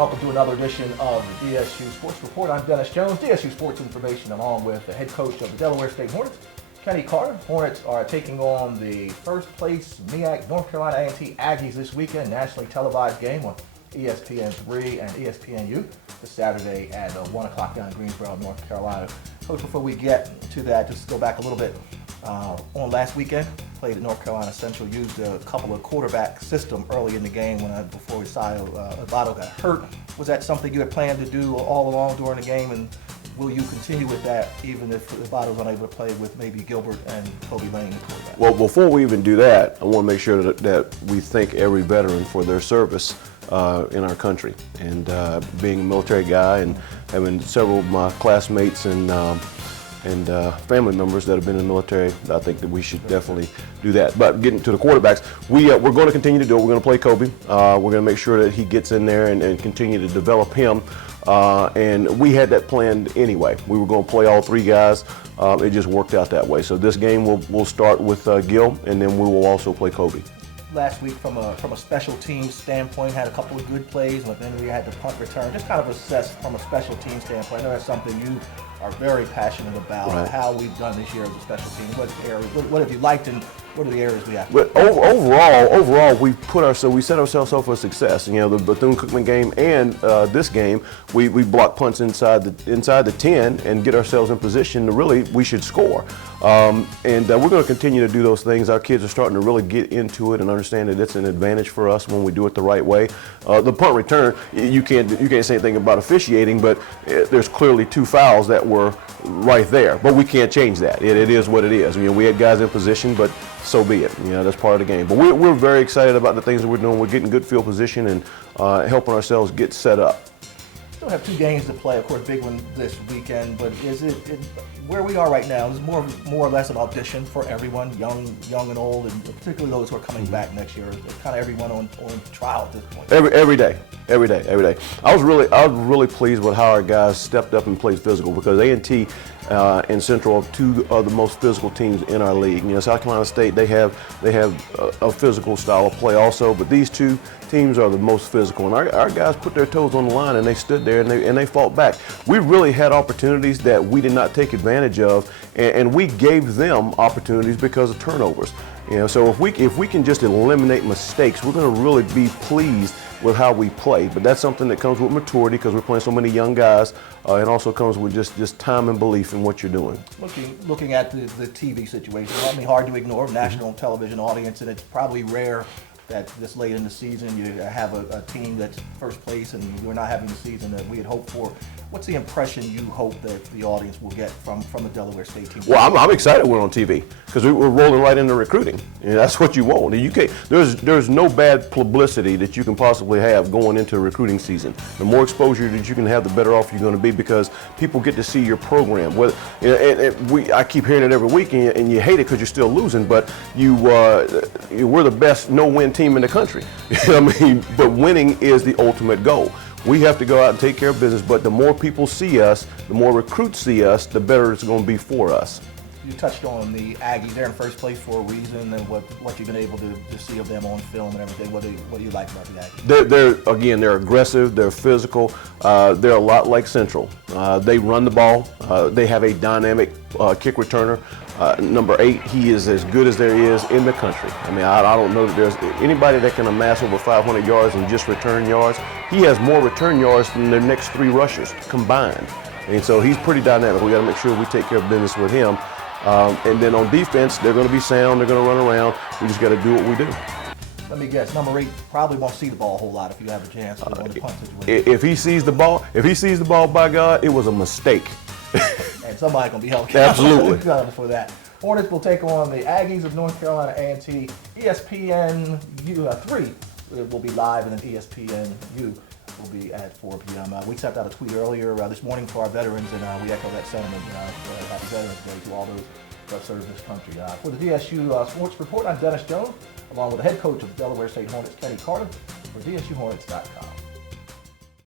welcome to another edition of the DSU Sports Report. I'm Dennis Jones, DSU Sports Information, along with the head coach of the Delaware State Hornets, Kenny Carter. Hornets are taking on the first place MEAC North Carolina A&T Aggies this weekend, nationally televised game on ESPN3 and ESPNU this Saturday at 1 o'clock down in Greensboro, North Carolina. Coach, before we get to that, just go back a little bit. On last weekend, played at North Carolina Central, used a couple of quarterback system early in the game before Votto got hurt. Was that something you had planned to do all along during the game, and will you continue with that even if Votto's unable to play with maybe Gilbert and Kobe Lane at quarterback? Well, before we even do that, I want to make sure that we thank every veteran for their service in our country. And being a military guy and having several of my classmates and family members that have been in the military, I think that we should definitely do that. But getting to the quarterbacks, we're going to continue to do it. We're going to play Kobe. We're going to make sure that he gets in there and continue to develop him. And we had that planned anyway. We were going to play all three guys. It just worked out that way. So this game we'll start with Gil, and then we will also play Kobe. Last week, from a special teams standpoint, had a couple of good plays, but then we had the punt return. Just kind of assess from a special teams standpoint. I know that's something you are very passionate about, right? How we've done this year as a special team. What have you liked, and what are the areas we have? But overall, we set ourselves up for success. You know, the Bethune-Cookman game and this game, we block punts inside the 10 and get ourselves in position to we should score. And we're going to continue to do those things. Our kids are starting to really get into it and understand that it's an advantage for us when we do it the right way. The punt return, you can't say anything about officiating, but there's clearly two fouls that were right there. But we can't change that. It is what it is. You know, we had guys in position, but so be it. You know, that's part of the game. But we're very excited about the things that we're doing. We're getting good field position and helping ourselves get set up. Still have two games to play, of course, big one this weekend, but is it where we are right now is more or less an audition for everyone, young and old, and particularly those who are coming back next year? It's kind of everyone on trial at this point. Every day. I was really pleased with how our guys stepped up and played physical, because A&T and Central are two of the most physical teams in our league. You know, South Carolina State, they have a physical style of play also, but these two teams are the most physical, and our guys put their toes on the line and they stood there and they fought back. We really had opportunities that we did not take advantage of, and we gave them opportunities because of turnovers. You know, so if we can just eliminate mistakes, we're going to really be pleased with how we play. But that's something that comes with maturity, because we're playing so many young guys, and also comes with just time and belief in what you're doing. Looking at the TV situation, I mean, hard to ignore national television audience, and it's probably rare that this late in the season you have a team that's first place and you're not having the season that we had hoped for. What's the impression you hope that the audience will get from the Delaware State team? Well, I'm excited we're on TV, because we're rolling right into recruiting. You know, that's what you want. You can't, there's no bad publicity that you can possibly have going into recruiting season. The more exposure that you can have, the better off you're going to be, because people get to see your program. I keep hearing it every week, and you hate it because you're still losing, but we're the best no-win team in the country. I mean, but winning is the ultimate goal. We have to go out and take care of business, but the more people see us, the more recruits see us, the better it's going to be for us. You touched on the Aggies. They're in first place for a reason, and what you've been able to see of them on film and everything. What do you like about the Aggies? They're aggressive, they're physical, they're a lot like Central. They run the ball, they have a dynamic kick returner. Number 8, he is as good as there is in the country. I mean, I don't know that there's anybody that can amass over 500 yards and just return yards. He has more return yards than their next 3 rushers combined. And so he's pretty dynamic. We got to make sure we take care of business with him. And then on defense, they're going to be sound, they're going to run around. We just got to do what we do. Let me guess, number 8 probably won't see the ball a whole lot if you have a chance on the punt situation. If he sees the ball, by God, it was a mistake. And somebody's going to be held accountable for that. Hornets will take on the Aggies of North Carolina A&T. ESPN3 will be live, and then ESPNU will be at 4 p.m. We sent out a tweet earlier this morning for our veterans, and we echo that sentiment. Happy Veterans Day to all those that serve this country. For the DSU Sports Report, I'm Dennis Jones, along with the head coach of Delaware State Hornets, Kenny Carter, for DSUHornets.com.